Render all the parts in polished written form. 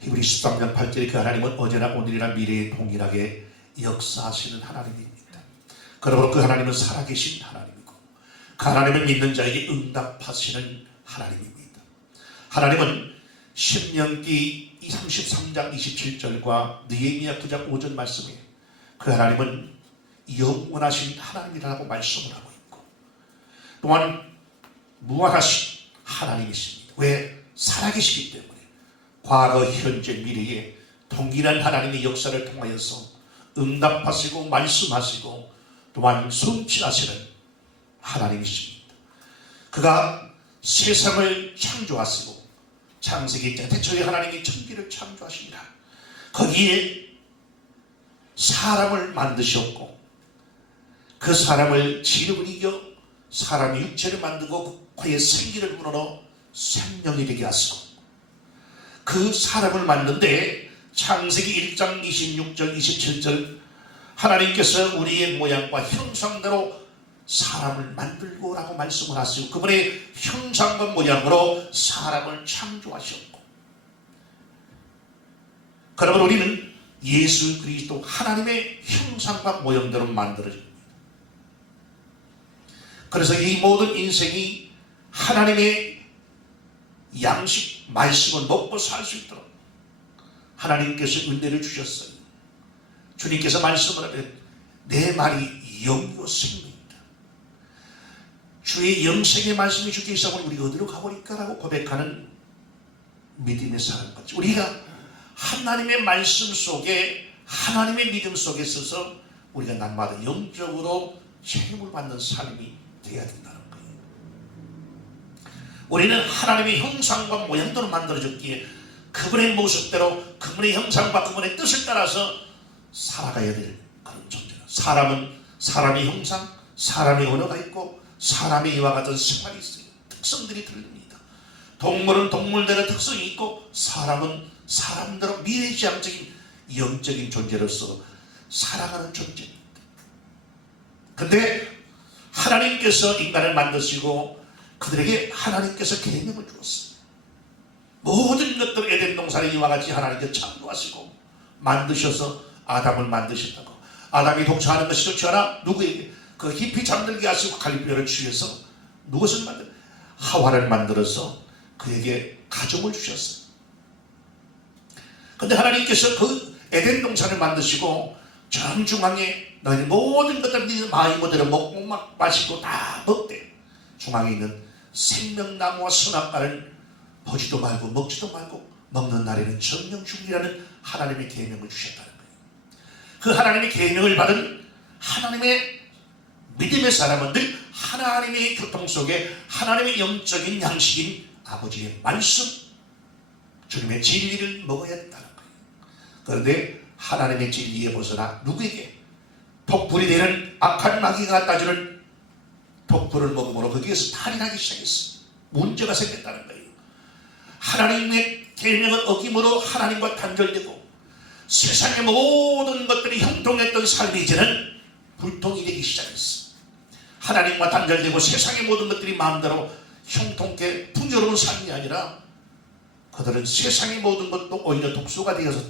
히브리서 13장 8절에 그 하나님은 어제나 오늘이나 미래에 동일하게 역사하시는 하나님입니다. 그러므로 그 하나님은 살아계신 하나님이고 그 하나님을 믿는 자에게 응답하시는 하나님입니다. 하나님은 신명기 33장 27절과 느헤미야 9장 5절 말씀에 그 하나님은 영원하신 하나님이라고 말씀을 하고 있고 또한 무한하신 하나님이십니다. 왜? 살아계시기 때문에 과거, 현재, 미래에 동일한 하나님의 역사를 통하여서 응답하시고 말씀하시고 또한 성취하시는 하나님이십니다. 그가 세상을 창조하시고 창세기 태초에 하나님이 천지를 창조하시니라. 거기에 사람을 만드셨고 그 사람을 지름을 이겨 사람의 육체를 만들고 그의 생기를 불어넣어 생명이 되게 하시고 그 사람을 만드는데 창세기 1장 26절 27절 하나님께서 우리의 모양과 형상대로 사람을 만들고 라고 말씀을 하시고 그분의 형상과 모양으로 사람을 창조하셨고 그러면 우리는 예수 그리스도 하나님의 형상과 모양대로 만들어집니다. 그래서 이 모든 인생이 하나님의 양식 말씀을 먹고 살 수 있도록 하나님께서 은혜를 주셨어요. 주님께서 말씀을 하면 내 말이 영이요 생명이다. 주의 영생의 말씀이 주께 있어보니 우리가 어디로 가버릴까라고 고백하는 믿음의 사람같이 우리가 하나님의 말씀 속에 하나님의 믿음 속에 있어서 우리가 날마다 영적으로 체험을 받는 삶이 되어야 된다는 거예요. 우리는 하나님의 형상과 모양대로 만들어졌기에 그분의 모습대로 그분의 형상과 그분의 뜻을 따라서 살아가야 될 그런 존재다. 사람은 사람의 형상, 사람의 언어가 있고 사람의 이와 같은 생활이 있어요. 특성들이 틀립니다. 동물은 동물대로 특성이 있고 사람은 사람대로 미래지향적인 영적인 존재로서 살아가는 존재입니다. 근데 하나님께서 인간을 만드시고 그들에게 하나님께서 계명을 주었어요. 모든 것들 에덴 동산에 이와 같이 하나님께서 창조하시고 만드셔서 아담을 만드셨다고. 아담이 독차하는 것이 좋지 않아 누구에게 그 깊이 잠들게 하시고 갈비뼈를 취해서 무엇을 만들? 하와를 만들어서 그에게 가정을 주셨어요. 그런데 하나님께서 그 에덴 동산을 만드시고 정중앙에 너희 모든 것들 네 마음이 뭐대로 먹고 마시고 다 먹되 중앙에 있는 생명나무와 선악과를 보지도 말고 먹지도 말고 먹는 날에는 정령 죽으리라는 하나님의 계명을 주셨다는 거예요. 그 하나님의 계명을 받은 하나님의 믿음의 사람은 늘 하나님의 교통 속에 하나님의 영적인 양식인 아버지의 말씀 주님의 진리를 먹어야 한다는 거예요. 그런데 하나님의 진리에 벗어나 누구에게 독불이 되는 악한 마귀가 따주는 독불을 먹음으로 거기에서 탈이 나기 시작했어. 문제가 생겼다는 거예요. 하나님의 계명을 어김으로 하나님과 단절되고 세상의 모든 것들이 형통했던 삶이 이제는 불통이 되기 시작했어. 하나님과 단절되고 세상의 모든 것들이 마음대로 형통케 풍요로운 삶이 아니라 그들은 세상의 모든 것도 오히려 독소가 되어서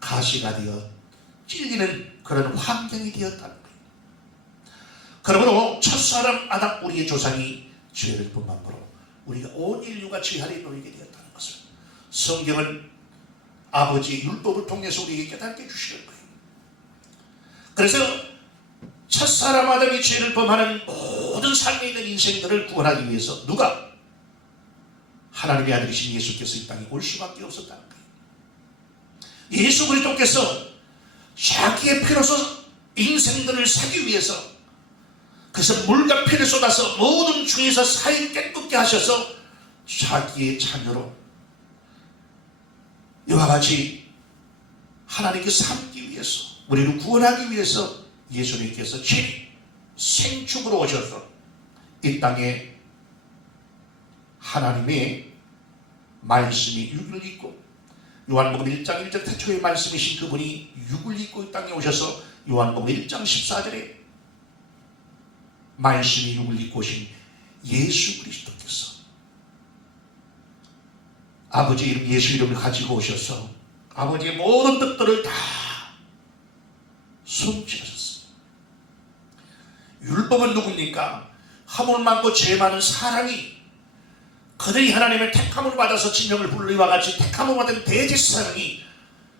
가시가 되어 찔리는 그런 환경이 되었다는 거예요. 그러므로 첫사람 아담 우리의 조상이 죄를 범함으로 우리가 온 인류가 죄 아래 놓이게 되었다는 것을 성경은 아버지의 율법을 통해서 우리에게 깨닫게 해주시는 거예요. 그래서 첫사람 아담이 죄를 범하는 모든 삶에 있는 인생들을 구원하기 위해서 누가? 하나님의 아들이신 예수께서 이 땅에 올 수밖에 없었다는 거예요. 예수 그리스도께서 자기의 피로서 인생들을 사기 위해서 그래서 물과 피를 쏟아서 모든 중에서 사이 깨끗게 하셔서 자기의 자녀로 이와 같이 하나님께 삼기 위해서 우리를 구원하기 위해서 예수님께서 생축으로 오셔서 이 땅에 하나님의 말씀이 육을 입고 요한복음 1장 1절 태초의 말씀이신 그분이 육을 입고 이 땅에 오셔서 요한복음 1장 14절에 말씀이 육을 입고 오신 예수 그리스도께서 아버지 이름 예수 이름을 가지고 오셔서 아버지의 모든 뜻들을 다 성취하셨어요. 율법은 누굽니까? 화물 많고 죄 많은 사람이 그들이 하나님의 택함을 받아서 진정을 부르는 이와 같이 택함을 받은 대제사장이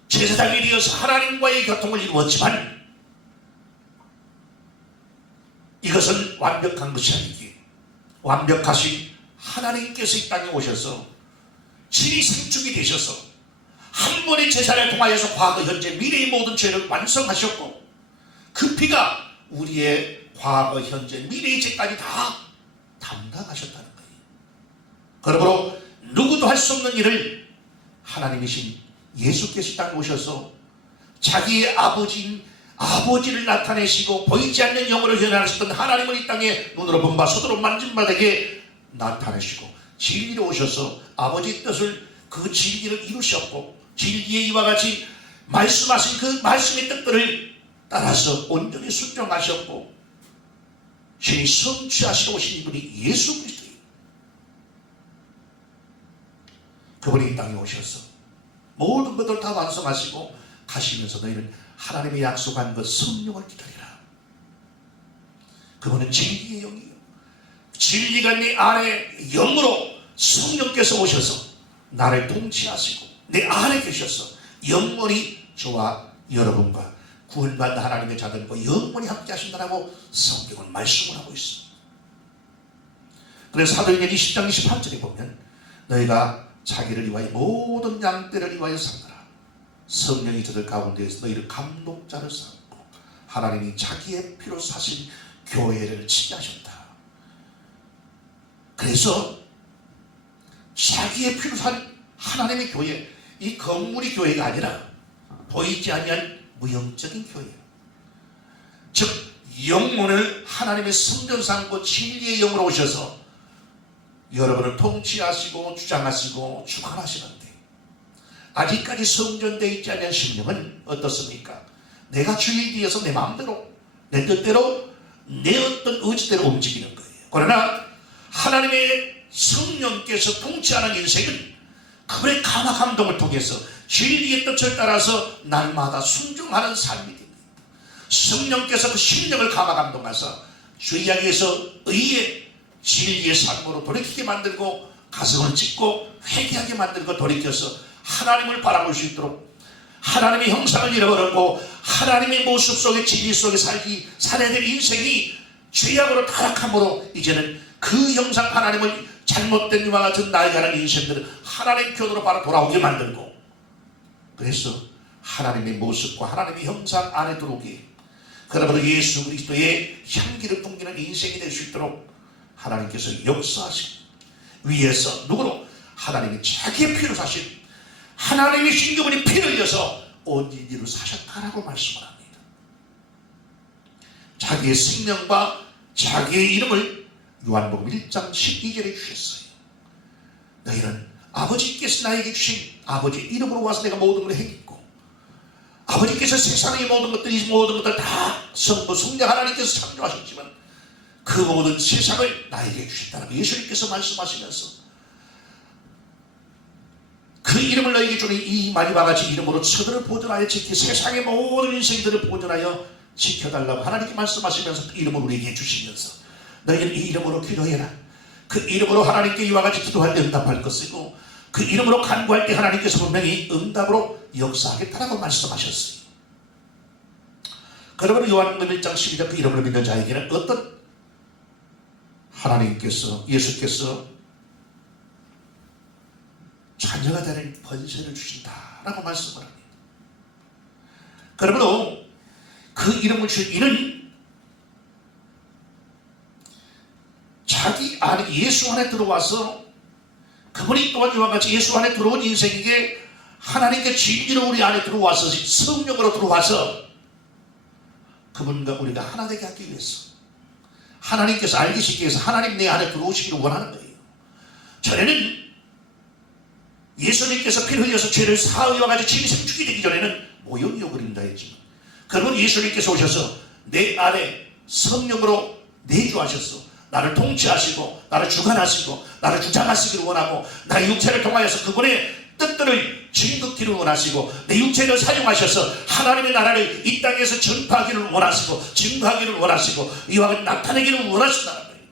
제사장이 되어서 하나님과의 교통을 이루었지만 이것은 완벽한 것이 아니기에 완벽하신 하나님께서 이 땅에 오셔서 친히 생축이 되셔서 한 번의 제사를 통하여서 과거, 현재, 미래의 모든 죄를 완성하셨고 그 피가 우리의 과거, 현재, 미래의 죄까지 다 담당하셨다는 거예요. 그러므로 누구도 할 수 없는 일을 하나님이신 예수께서 이 땅에 오셔서 자기의 아버지를 나타내시고 보이지 않는 영으로 현현하셨던 하나님을 이 땅에 눈으로 본 바 손으로 만진 바에게 나타내시고 진리로 오셔서 아버지의 뜻을 그 진리를 이루셨고 진리에 이와 같이 말씀하신 그 말씀의 뜻들을 따라서 온전히 순종하셨고 신이 성취하시러 오신 이분이 예수 그리스도예요. 그분이 이 땅에 오셔서 모든 것들을 다 완성하시고 가시면서 너희는 하나님의 약속한 그 성령을 기다리라. 그분은 진리의 영이에요. 진리가 내 안에 영으로 성령께서 오셔서 나를 통치하시고 내 안에 계셔서 영원히 저와 여러분과 구원받는 하나님의 자들과 영원히 함께 하신다라고 성경은 말씀을 하고 있습니다. 그래서 사도행전 20장 28절에 보면 너희가 자기를 위하여 모든 양떼를 위하여 삼으라. 성령이 저들 가운데에서 너희를 감독자를 삼고 하나님이 자기의 피로 사신 교회를 치게 하셨다. 그래서 자기의 피로 산 하나님의 교회, 이 건물이 교회가 아니라 보이지 아니한 무형적인 교회예요. 즉 영혼을 하나님의 성전 삼고 진리의 영으로 오셔서 여러분을 통치하시고 주장하시고 주관하시는데 아직까지 성전되어 있지 않은 심령은 어떻습니까? 내가 주의 뒤에서 내 마음대로 내 뜻대로 내 어떤 의지대로 움직이는 거예요. 그러나 하나님의 성령께서 통치하는 인생은 그분의 감화 감동을 통해서 진리의 뜻을 따라서 날마다 순종하는 삶이 됩니다. 성령께서 그 심령을 감화 감동하사 주의 향해서 의의 진리의 삶으로 돌이키게 만들고 가슴을 찢고 회개하게 만들고 돌이켜서 하나님을 바라볼 수 있도록 하나님의 형상을 잃어버렸고 하나님의 모습 속에 진리 속에 살아야 될 인생이 죄악으로 타락함으로 이제는 그 형상 하나님을 잘못된 이와 같은 나에게 하는 인생들은 하나님 편으로 바로 돌아오게 만들고 그래서 하나님의 모습과 하나님의 형상 안에 들어오게 그러므로 예수 그리스도의 향기를 풍기는 인생이 될 수 있도록 하나님께서 역사하시고 위에서 누구로? 하나님이 자기의 피로 사신 하나님의 신경분이 피를 흘려서 온 인류를 사셨다라고 말씀을 합니다. 자기의 생명과 자기의 이름을 요한복음 1장 12절에 주셨어요. 너희는 아버지께서 나에게 주신 아버지의 이름으로 와서 내가 모든 걸 행했고 아버지께서 세상의 모든 것들 다 성부 성령 하나님께서 창조하셨지만 그 모든 세상을 나에게 주셨다라고 예수님께서 말씀하시면서 그 이름을 너에게 주는 이 마지막 같이 이름으로 저들을 보존하여 지키 세상의 모든 인생들을 보존하여 지켜달라고 하나님께 말씀하시면서 그 이름을 우리에게 주시면서 너희는 이 이름으로 기도해라. 그 이름으로 하나님께 이와 같이 기도할 때 응답할 것이고 그 이름으로 간구할 때 하나님께서 분명히 응답으로 역사하겠다라고 말씀하셨어요. 그러므로 요한복음 1장 12절 그 이름을 믿는 자에게는 어떤 하나님께서 예수께서 자녀가 되는 번세를 주신다라고 말씀을 합니다. 그러므로 그 이름을 주신 이는 자기 안에 예수 안에 들어와서 그분이 또한 이와 같이 예수 안에 들어온 인생에게 하나님께 진리로 우리 안에 들어와서 성령으로 들어와서 그분과 우리가 하나 되게 하기 위해서 하나님께서 알기 쉽게 해서 하나님 내 안에 들어오시기를 원하는 거예요. 전에는 예수님께서 피를 흘려서 죄를 사의와 같이 친히 생축이 되기 전에는 모형이요 그린다 했지만 그러면 예수님께서 오셔서 내 안에 성령으로 내주하셔서 나를 통치하시고 나를 주관하시고 나를 주장하시기를 원하고 나의 육체를 통하여서 그분의 뜻들을 진극기를 원하시고 내 육체를 사용하셔서 하나님의 나라를 이 땅에서 전파하기를 원하시고 증거하기를 원하시고 이와 같이 나타내기를 원하신다는 거예요.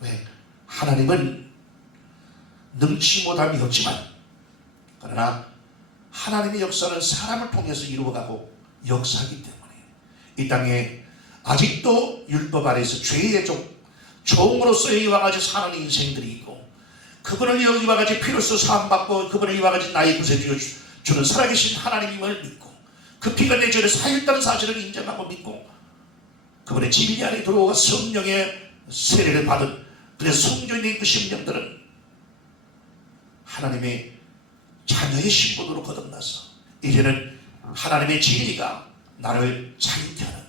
왜? 하나님은 능치 못함이 없지만 그러나 하나님의 역사는 사람을 통해서 이루어가고 역사하기 때문에 이 땅에 아직도 율법 아래에서 죄의 종으로서의 이와 같이 사는 인생들이 있고 그분을 이와 같이 피로써 사함받고 그분을 이와 같이 나의 구세주여 주는 살아계신 하나님임을 믿고 그 피가 내 죄를 사했다는 사실을 인정하고 믿고 그분의 진리 안에 들어오가 성령의 세례를 받은 그래서 성전에 그 심령들은 하나님의 자녀의 신분으로 거듭나서 이제는 하나님의 진리가 나를 자유케 하는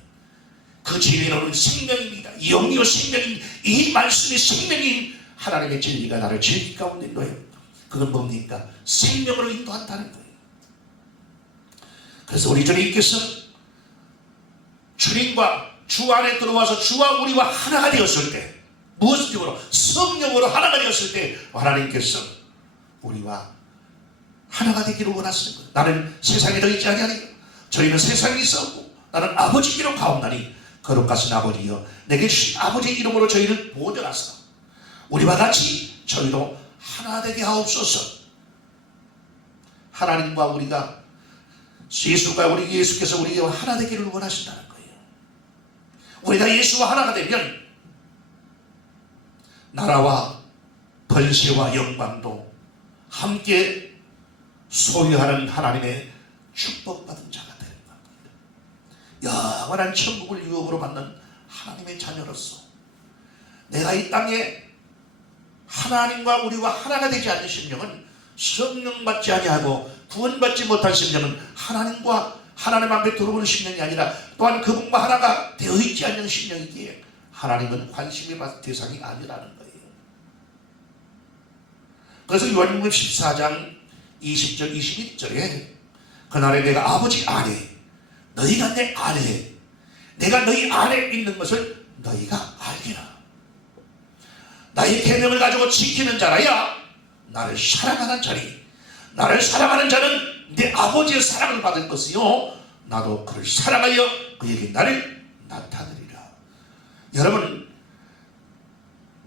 그 진리는 생명입니다. 영이요 생명인 이 말씀이 생명인 하나님의 진리가 나를 진리 가운데 인도해요. 그건 뭡니까? 생명으로 인도한다는 거예요. 그래서 우리 주님께서 주님과 주 안에 들어와서 주와 우리와 하나가 되었을 때 무엇으로? 성령으로 하나가 되었을 때 하나님께서 우리와 하나가 되기를 원하시는 거예요. 나는 세상에 더 있지 아니하니까 저희는 세상에 있었고 나는 아버지 이름 가옵나니 거룩하신 아버지여 내게 주신 아버지의 이름으로 저희를 보존하사 우리와 같이 저희도 하나 되게 하옵소서. 하나님과 우리가 예수가 우리 예수께서 우리와 하나 되기를 원하신다는 거예요. 우리가 예수와 하나가 되면 나라와 번세와 영광도 함께 소유하는 하나님의 축복받은 자가 되는 겁니다. 영원한 천국을 유업으로 받는 하나님의 자녀로서 내가 이 땅에 하나님과 우리와 하나가 되지 않는 심령은 성령 받지 아니하고 구원받지 못한 심령은 하나님과 하나님 앞에 들어오는 심령이 아니라 또한 그분과 하나가 되어 있지 않는 심령이기에 하나님은 관심이 받을 대상이 아니라는 거예요. 그래서 요한복음 14장 20절 21절에 그날에 내가 아버지 안에 너희가 내 안에 내가 너희 안에 있는 것을 너희가 알리라. 나의 계명을 가지고 지키는 자라야 나를 사랑하는 자니 나를 사랑하는 자는 내 아버지의 사랑을 받을 것이요 나도 그를 사랑하여 그에게 나를 나타내리라. 여러분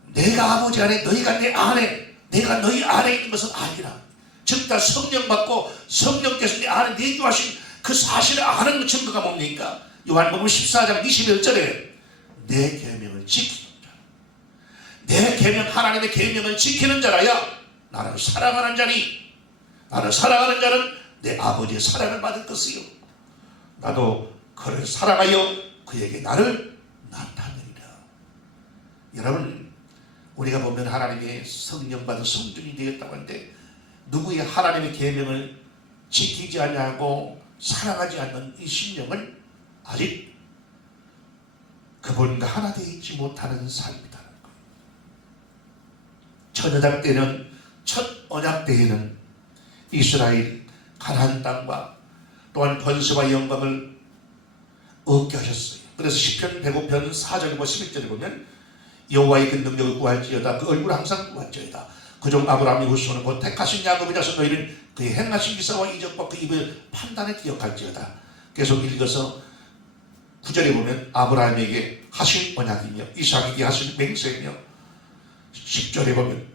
내가 아버지 안에 너희가 내 안에 내가 너희 안에 있는 것을 알리라. 즉 다 성령 받고 성령께서 내 안에 내주하신 그 사실을 아는 증거가 뭡니까? 요한복음 14장 21절에 내 계명을 지키는 자 내 계명 하나님의 계명을 지키는 자라야 나를 사랑하는 자니 나를 사랑하는 자는 내 아버지의 사랑을 받을 것이요 나도 그를 사랑하여 그에게 나를 나타내리라. 여러분 우리가 보면 하나님의 성령 받은 성전이 되었다고 하는데 누구의 하나님의 계명을 지키지 아니하고 사랑하지 않는 이 심령은 아직 그분과 하나 되어 있지 못하는 삶이라는 거예요. 천여작 때는 첫 언약 때에는 이스라엘 가나안 땅과 또한 번세와 영광을 얻게 하셨어요. 그래서 시편 105편 4절과 11절에 보면 여호와의 그 능력을 구할지어다 그 얼굴을 항상 구할지어다 그 종 아브라함의 후손은 곧 택하신 야곱이라서 너희는 그의 행하신 기사와 이적과 그 입을 판단을 기억할지어다. 계속 읽어서 9절에 보면 아브라함에게 하신 언약이며 이삭에게 하신 맹세이며 10절에 보면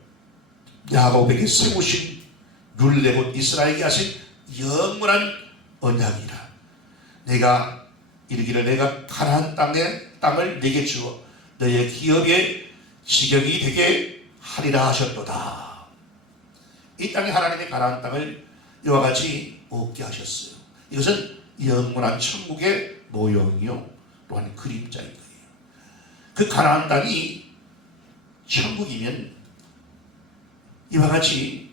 야곱에게 세우신 율례 곧 이스라엘에게 하신 영원한 언약이라. 내가 이르기를 내가 가나안 땅을 내게 주어 너의 기업의 지경이 되게 하리라 하셨도다. 이 땅에 하나님의 가나안 땅을 이와 같이 얻게 하셨어요. 이것은 영원한 천국의 모형이요 또한 그림자인 거예요. 그 가나안 땅이 천국이면 이와 같이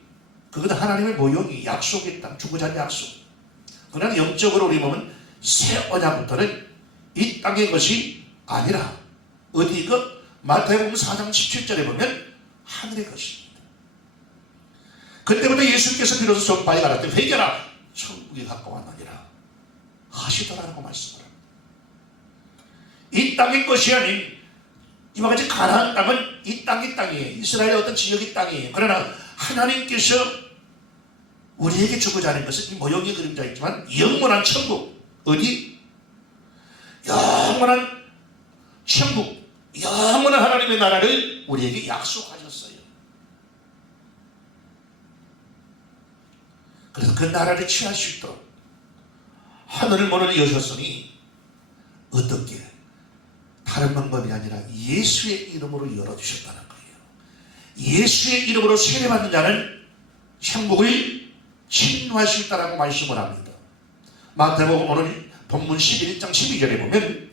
그것은 하나님의 모형이 약속의 땅 주고자 약속. 그러나 영적으로 우리 보면 새 언약부터는 이 땅의 것이 아니라 어디 그 마태복음 4장 17절에 보면 하늘의 것입니다. 그때부터 예수께서 비로소 전파에 가라되 회개하라 천국이 가까웠느니라 하시더라라고 말씀을 합니다. 이 땅의 것이 아닌 이와 같이 가나안 땅은 이 땅이에요. 이스라엘의 어떤 지역의 땅이에요. 그러나 하나님께서 우리에게 주고자 하는 것은 이 모형의 그림자이지만 영원한 천국, 어디? 영원한 천국, 영원한 하나님의 나라를 우리에게 약속하셨어요. 그래서 그 나라를 취할 수 있도록 하늘을 문을 여셨으니 어떻게? 다른 방법이 아니라 예수의 이름으로 열어주셨다는 거예요. 예수의 이름으로 세례받는 자는 천국을 침노할 수 있다라고 말씀을 합니다. 마태복음 오늘 본문 11장 12절에 보면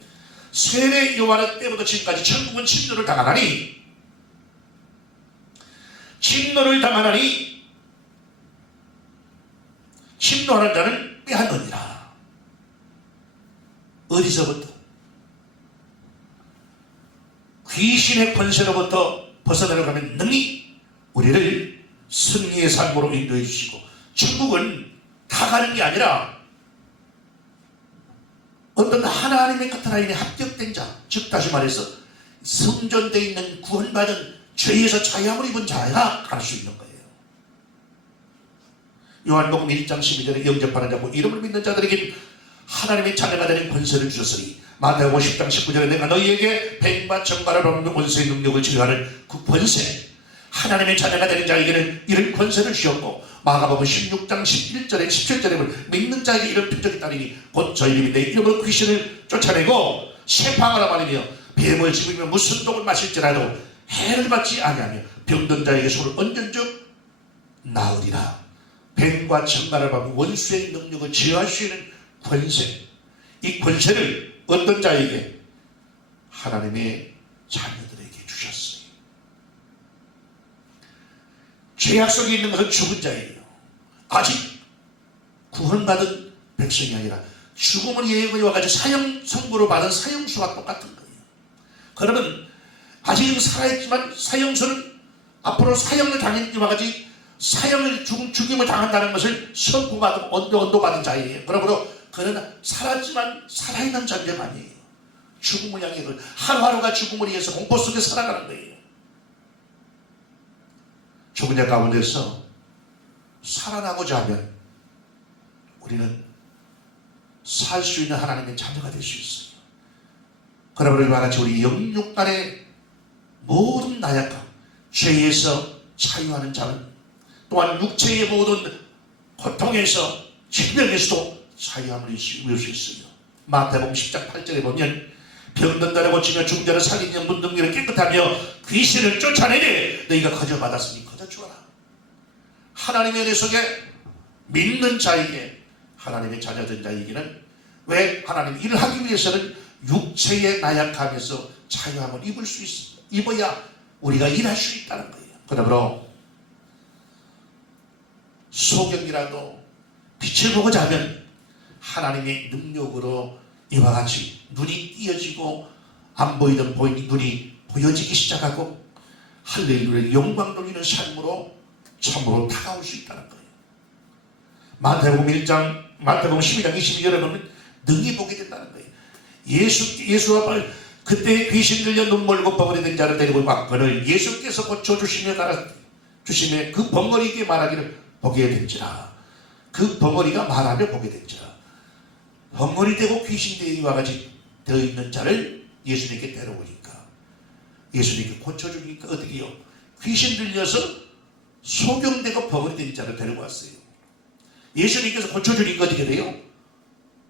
세례 요한의 때부터 지금까지 천국은 침노를 당하나니 침노하는 자는 빼앗느니라. 어디서부터? 귀신의 권세로부터 벗어나려가면 능히 우리를 승리의 삶으로 인도해 주시고, 천국은 다 가는 게 아니라 어떤 하나님의 같은 하나님에 합격된 자, 즉 다시 말해서 성전되어 있는 구원받은 죄에서 자유함을 입은 자가 갈 수 있는 거예요. 요한복음 1장 12절에 영접하는 자고 이름을 믿는 자들에게 하나님의 자녀가 되는 권세를 주셨으니, 마태복음 10장 19절에 내가 너희에게 뱀과 정갈을 없는 원수의 능력을 제어하는 그 권세, 하나님의 자녀가 되는 자에게는 이런 권세를 주셨고, 마가복음 16장 11절에 17절에 보면 믿는 자에게 이런 표적이 따르니 곧 저 이름이 내 이름으로 귀신을 쫓아내고 세파하라 말이며 뱀을 집으며 무슨 독을 마실지라도 해를 받지 아니하며 병든 자에게 손을 얹은 즉 나으리라. 뱀과 정갈을 받고 원수의 능력을 제어할 수 있는 권세, 이 권세를 어떤 자에게? 하나님의 자녀들에게 주셨어요. 죄악 속에 있는 것은 죽은 자예요. 아직 구원받은 백성이 아니라 죽음을 예고해 가지고 사형 선고를 받은 사형수와 똑같은 거예요. 그러면 아직은 살아있지만 사형수는 앞으로 사형을 당한 이와 같이 사형을 죽임을 당한다는 것을 선고받은 언도받은 자예요. 그러므로 그는 살았지만 살아있는 존재가 아니에요. 죽음을 향해 하루하루가 죽음을 위해서 공포 속에 살아가는 거예요. 죽은 자 가운데서 살아나고자 하면 우리는 살 수 있는 하나님의 자녀가 될 수 있어요. 그러므로 이와 같이 우리 영육 간의 모든 나약함, 죄에서 자유하는 자는 또한 육체의 모든 고통에서 질병에서도 자유함을 이룰 수 있어요. 마태복음 10장 8절에 보면 병든 자를 고치며 죽은 자를 살리며 묻는 자를 깨끗하며 귀신을 쫓아내되 너희가 거저 받았으니 거저 주어라. 하나님의 은혜 속에 믿는 자에게, 하나님의 자녀된 자에게는 왜 하나님 일을 하기 위해서는 육체의 나약함에서 자유함을 입을 수 있습니다. 입어야 우리가 일할 수 있다는 거예요. 그러므로 소경이라도 빛을 보고자 하면 하나님의 능력으로 이와 같이 눈이 띄어지고 안 보이던 눈이 보여지기 시작하고 할렐루야 영광 돌리는 삶으로 참으로 다가올 수 있다는 거예요. 마태복음 12장 22절에 보면 능히 보게 된다는 거예요. 예수와 그때 귀신 들려 눈멀고 벙어리 된 자를 데리고 왔거늘 예수께서 고쳐주시며 달아주시며 그 벙어리에게 말하기를 보게 된지라. 그 벙어리가 말하며 보게 된지라. 벙어리 되고 귀신 되기와 같이 되어 있는 자를 예수님께 데려오니까, 예수님께 고쳐주니까 어떻게 해요? 귀신 들려서 소경되고 벙어리 된 자를 데리고 왔어요. 예수님께서 고쳐주니까 어떻게 돼요?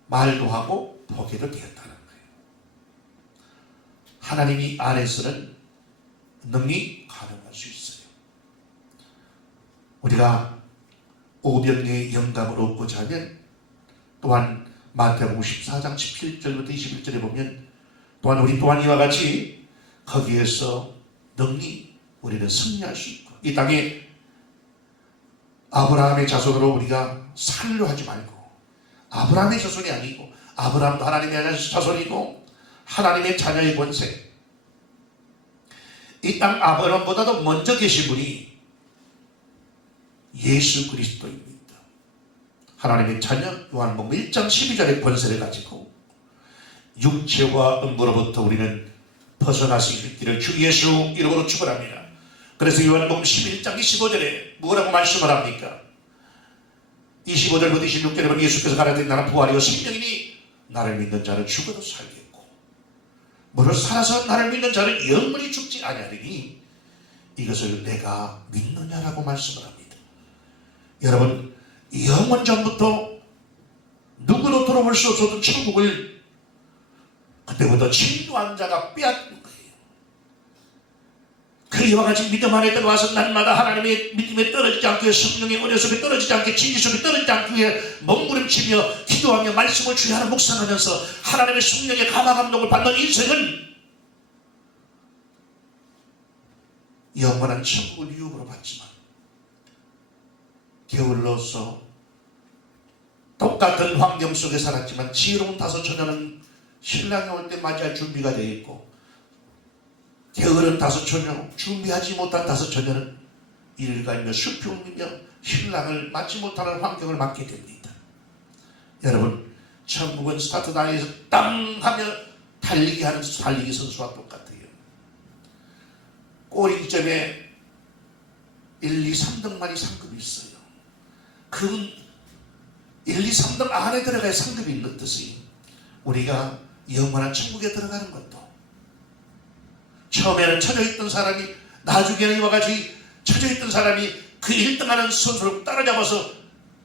말도 하고 보게도 되었다는 거예요. 하나님이 안에서는 능히 가능할 수 있어요. 우리가 오병의 영감을 얻고자 하면 또한 마태복음 14장 17절부터 21절에 보면 또한 우리 또한 이와 같이 거기에서 능히 우리는 승리할 수 있고, 이 땅에 아브라함의 자손으로 우리가 살려 하지 말고, 아브라함의 자손이 아니고 아브라함도 하나님의 자손이고 하나님의 자녀의 권세, 이 땅 아브라함보다도 먼저 계신 분이 예수 그리스도입니다. 하나님의 자녀, 요한복음 1장 12절의 권세를 가지고 육체와 음부로부터 우리는 벗어날 수 있기를 주 예수 이름으로 축원합니다. 그래서 요한복음 11장 25절에 뭐라고 말씀을 합니까? 25절부터 26절에 보면 예수께서 가라사대 나는 부활이요 생명이니 나를 믿는 자는 죽어도 살겠고 무릇 살아서 나를 믿는 자는 영원히 죽지 아니하리니 이것을 내가 믿느냐라고 말씀을 합니다. 여러분, 영원 전부터 누구도 들어볼 수 없었던 천국을 그때부터 침노한 자가 빼앗긴 거예요. 그 이와 같이 믿음 안에 들어와서 날마다 하나님의 믿음에 떨어지지 않게, 성령의 은혜 속에 떨어지지 않게, 진리 속에 떨어지지 않게 몸부림치며 기도하며 말씀을 주의 하나 묵상하면서 하나님의 성령의 감화 감동을 받는 인생은 영원한 천국을 유혹으로 받지만 게을러서 똑같은 환경 속에 살았지만 지혜로운 다섯 처녀는 신랑이 올 때 맞이할 준비가 되어 있고 게으른 다섯 처녀, 준비하지 못한 다섯 처녀는 이를 갈며 숲이 옮기며 신랑을 맞지 못하는 환경을 맞게 됩니다. 여러분, 천국은 스타트 라인에서 땅 하며 달리기 하는 달리기 선수와 똑같아요. 꼬리점에 1, 2, 3등만이 상급이 있어요. 그 1, 2, 3등 안에 들어가야 상급이 있는 뜻이 우리가 영원한 천국에 들어가는 것도 처음에는 처져있던 사람이 나중에는 이와 같이 처져있던 사람이 그 1등하는 선수를 따라잡아서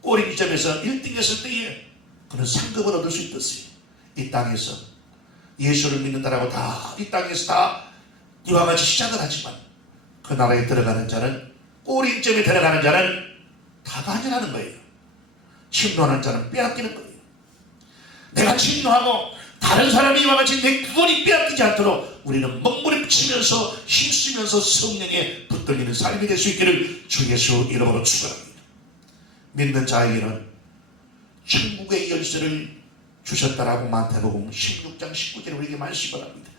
꼬리점에서 1등 했을 때에 그는 상급을 얻을 수 있듯이 이 땅에서 예수를 믿는다라고 다 이 땅에서 다 이와 같이 시작을 하지만 그 나라에 들어가는 자는 꼬리점에 들어가는 자는 다가 아니라는 거예요. 침노하는 자는 빼앗기는 거예요. 내가 침노하고 다른 사람이 이와 같이 내 구원이 빼앗기지 않도록 우리는 먹부림치면서 힘쓰면서 성령에 붙들리는 삶이 될 수 있기를 주 예수 이름으로 축원합니다. 믿는 자에게는 천국의 열쇠를 주셨다라고 마태복음 16장 19절에 우리에게 말씀을 합니다.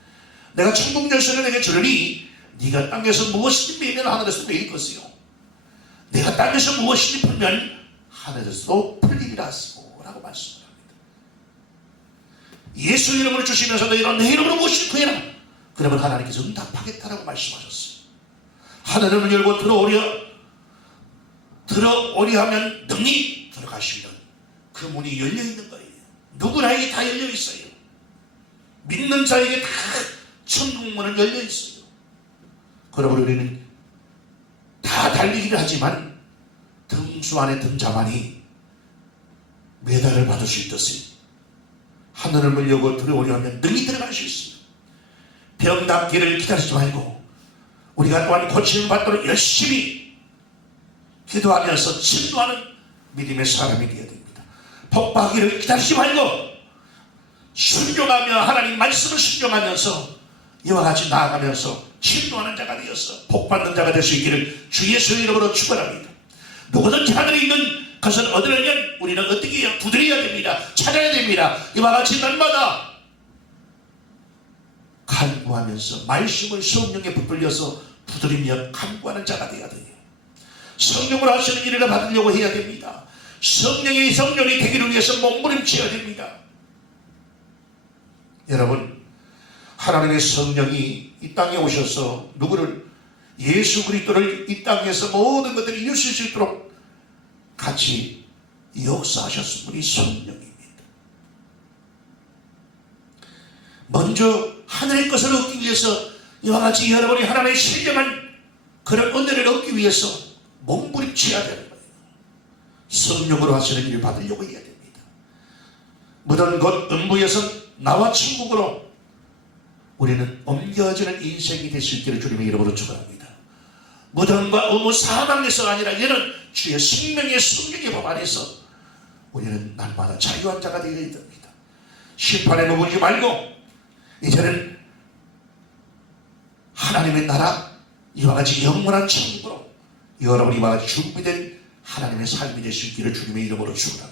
내가 천국 열쇠를 내게 주려니 네가 땅에서 무엇이든지 매면 하늘에서 매일 것이요 내가 땅에서 무엇이든지 풀면 하늘에서도 풀리리라 라고 말씀을 합니다. 예수 이름으로 주시면서 너희는 내 이름으로 무엇이든 구해라. 그러면 하나님께서 응답하겠다라고 말씀하셨어요. 하늘을 열고 들어오려 하면 능히 들어가시면 그 문이 열려있는 거예요. 누구나에게 다 열려있어요. 믿는 자에게 다 천국문은 열려있어요. 그러므로 우리는 다 달리기를 하지만 등수 안에 든 자만이 메달을 받을 수 있듯이 하늘을 물려고 들어오려 하면 능히 들어갈 수 있어요. 병 낫기를 기다리지 말고 우리가 또한 고침을 받도록 열심히 기도하면서 침노하는 믿음의 사람이 되어야 됩니다. 복받기를 기다리지 말고 순종하며 하나님 말씀을 순종하면서 이와 같이 나아가면서 침노하는 자가 되어서 복받는 자가 될 수 있기를 주 예수의 이름으로 축원합니다. 누구든지 하늘에 있는 것을 얻으려면 우리는 어떻게 해야 두드려야 됩니다. 찾아야 됩니다. 이와 같이 날마다 간구하면서 말씀을 성령에 붙들려서 두드리며 간구하는 자가 되어야 돼요. 성령으로 하시는 일을 받으려고 해야 됩니다. 성령이 되기를 위해서 몸부림쳐야 됩니다. 여러분, 하나님의 성령이 이 땅에 오셔서 누구를 예수 그리스도를 이 땅에서 모든 것들을 이루실 수 있도록 같이 역사하셨은 분이 성령입니다. 먼저 하늘의 것을 얻기 위해서 이와 같이 여러분이 하나님의 신령한 그런 은혜를 얻기 위해서 몸부림쳐야 되는 거예요. 성령으로 하시는 일을 받으려고 해야 됩니다. 무덤 곧 음부에서 나와 천국으로 우리는 옮겨지는 인생이 될 수 있기를 주님의 이름으로 축원합니다. 무덤과 음부 사망에서 아니라 이는 주의 생명의 성령의 법 안에서 우리는 날마다 자유한 자가 되어야 됩니다. 심판에 머물지 말고 이제는 하나님의 나라 이와 같이 영원한 천국으로 여러분이 이와 같이 준비된 하나님의 삶이 될 수 있기를 주님의 이름으로 축원합니다.